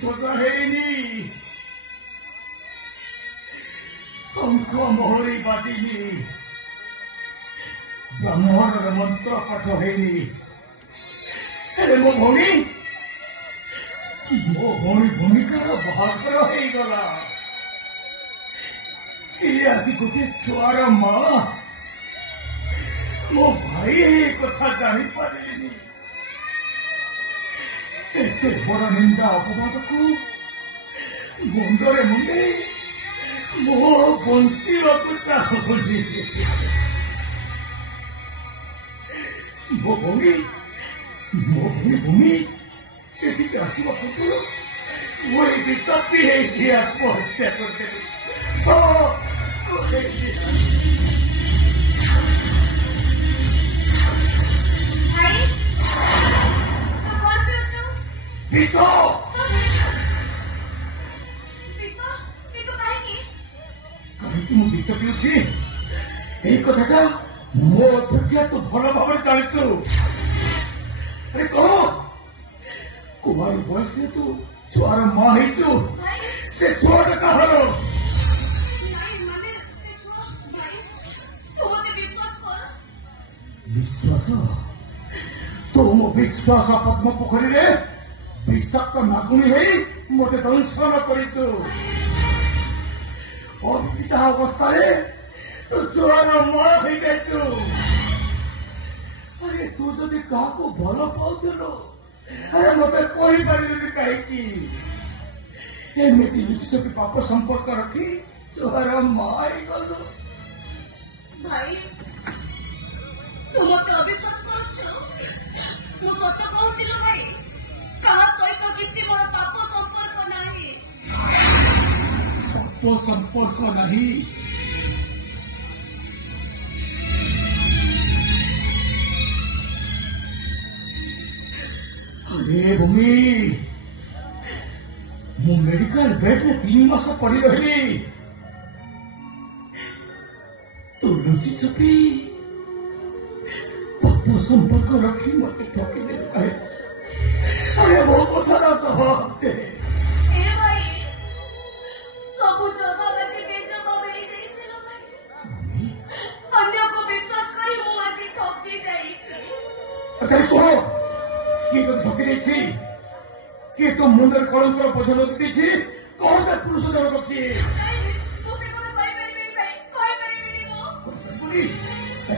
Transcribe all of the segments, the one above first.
ସଜା ହେଇନି, ଶଙ୍ଖ ମହଳି ବାଜିନି, ବ୍ରାହ୍ମଣର ମନ୍ତ୍ର ପାଠ ହେଇନି। ହେଲେ ମୋ ଭଉଣୀ ଭୂମିକାର ବାହାଘର ହେଇଗଲା। ସିଏ ଆଜି ଗୋଟେ ଛୁଆର ମା। ମୋ ଭାଇ ଏ କଥା ଜାଣିପାରିଲେନି। ଏତେ ବଡ଼ ନିନ୍ଦା ଅପବାଦକୁ ମୁଣ୍ଡରେ ମୁଣ୍ଡେଇ ମୁଁ ବଞ୍ଚିବାକୁ ଚାହୁଁନି। ମୋ ଭୂମି ଏଠିକି ଆସିବା ପୂର୍ବରୁ ମୁଁ ଏଇ ବିଷ ପିଇକି ଆତ୍ମହତ୍ୟା କରିଦେବି। ବିଷ କାହିଁକି ମୁଁ ବିଷ ପିଉଛି ଏଇ କଥାଟା ମୋ ଅପେକ୍ଷା ତୁ ଭଲ ଭାବରେ ଜାଣିଛୁ। ଆରେ କହ, କୁମାରୀ ବୟସରେ ତୁ ଛୁଆର ମା ହେଇଛୁ। ସେ ଛୁଆଟା କାହାର? ବିଶ୍ୱାସ? ତୁ ମୋ ବିଶ୍ୱାସ ପଦ୍ମ ପୋଖରୀରେ ବିଷାକ୍ତ ନାଗୁଣୀ ହେଇ ମୋତେ ଦଂଶନ କରିଛୁ। ଅବିଦିତା ଅବସ୍ଥାରେ ତୁ ଛୁଆର ମା ହେଇଯାଇଛୁ। ଆରେ ତୁ ଯଦି କାହାକୁ ଭଲ ପାଉଥିଲୁ, ଆରେ ମୋତେ କହିପାରିଲୁନି କାହିଁକି? ଏମିତି ଲୁଚି ପାପ ସମ୍ପର୍କ ରଖି ଛୁଆର ମା ହେଇଗଲୁ। ଭାଇ, ତୁ ମୋତେ ଅବିଶ୍ୱାସ କରୁଛୁ? ମୁଁ ସତ କହୁଥିଲୁ ଭାଇ, କାହା ସହିତ କିଛି ମୋର ପାପ ସମ୍ପର୍କ ନାହିଁ। ପାପ ସମ୍ପର୍କ ନାହିଁ? ଆରେ ଭୂମି, ମୁଁ ମେଡିକାଲ ବେଡରେ 3 ମାସ ପଡି ରହିଲି। ତୁ ଲୁଚି ଛପି ପାପ ସମ୍ପର୍କ ରଖି ମୋତେ ଠକିଦେଲୁ। ଆରେ ମୋ କଥାର ଜବାବ ଦେ। ଭାଇ, ସବୁ ଜବାବ ଆଜି ବେଜବାବ ହେଇଯାଇছিল ଭାଇ। ଅନ୍ୟକୁ ବିଶ୍ୱାସ କରି ମୁଁ ଆଜି ଠକି ଯାଇଛି। କହ, କିଏ ତୋତେ ଠକି ଦେଇଛି? କିଏ ତୋ ମୁଣ୍ଡରେ କଳଙ୍କର ବୋଝ ଲଦି ଦେଇଛି? କଣ ସେ ପୁରୁଷ ଜଣକ କିଏ? ମୁଁ ସେ କଥା କହିପାରିବିନି ଭାଇ, କହିପାରିବିନି ମୁଁ।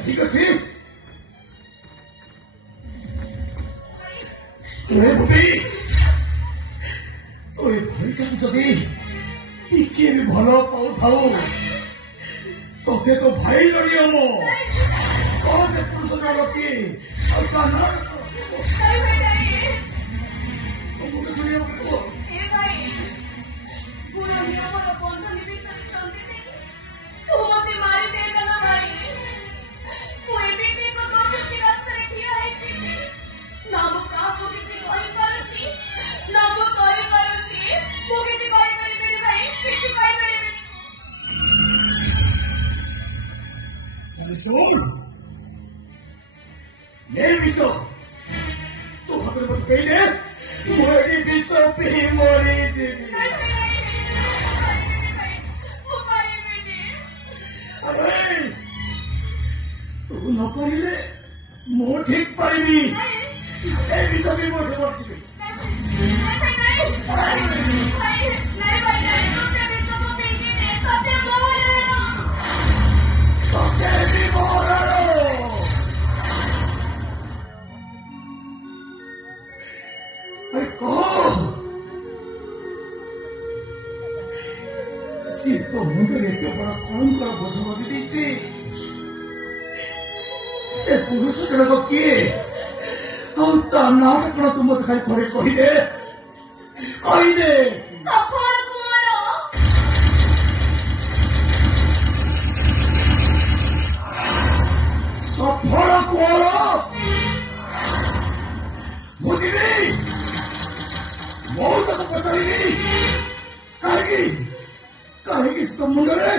ଠିକ ଅଛି, ଭୂମି, ତୁ ଏ ଭାଇଟାକୁ ଯଦି ଟିକେ ବି ଭଲ ପାଉଥାଉ, ତୋତେ ତ ଭାଇ ଜଣିବ। କଣ ସେ ପୁରୁଷ ଜଣକ କିଏ? ଆଉ ତା ନାଁ ବିଷ। ତୁ ହାତରେ ମତେ କହିଲେ ମୁଁ ଏଠି ବିଷ ପିଇ ମରିଯିବି। ତୁ ନ ପାରିଲେ ମୁଁ ଠିକ ପାରିବି। ଏ ବିଷ ପିଇ ମରିଯିବି। ସିଏ ତ ମୁଣ୍ଡରେ ଏତେ ବଡ଼ କଳଙ୍କର ବୋଝ ଲଦି ଦେଇଛି। ସେ ପୁରୁଷ ଜଣକ କିଏ? ଆଉ ତା ନାଁଟା କଣ? ତୁ ମୋତେ ଖାଲି ଥରେ କହିଦେ। ସଫଳ କୁଅର? ମୁଁ ଯିବି, ମୁଁ ତାକୁ ପଚାରିବି କାହିଁକି ତୋ ମୁଣ୍ଡରେ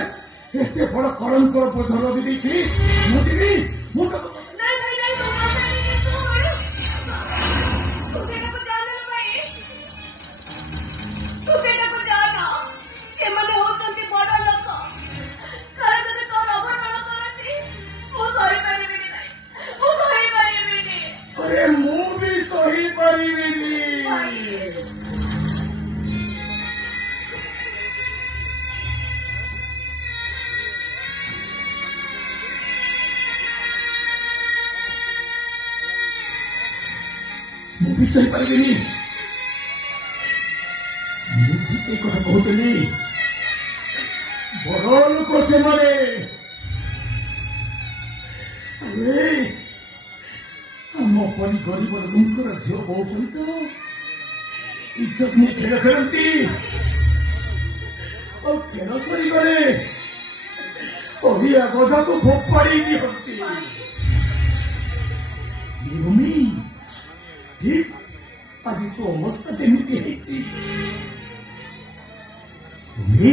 ଏତେ ବଡ଼ କଳଙ୍କର ବୋଝ ଲଦି ଦେଇଛି। ମୁଁ ଯିବି, ମୁଁ ତାକୁ ମୁଁ ବିଶ୍ୱାସ ପାରିବିନି। ମୁଁ ଠିକ୍ ଏ କଥା କହୁଥିଲି। ବଡ଼ ଲୋକ ସେମାନେ। ଆରେ ଆମ ପରି ଗରିବ ଲୋକଙ୍କର ଝିଅ ବୋଉ ସହିତ ଇଜ୍ଜତ ନେଇ ଖେଳ ଖେଳନ୍ତି। ଆଉ ଖେଳ ସରିଗଲେ ଓଡ଼ିଆ ଗଧାକୁ ଫୋପାଡ଼ି ଦିଅନ୍ତି। ଭୂମି ଠିକ୍ ଆଜି ତୋ ଅବସ୍ଥା ଯେମିତି ହେଇଛି। ଭୂମି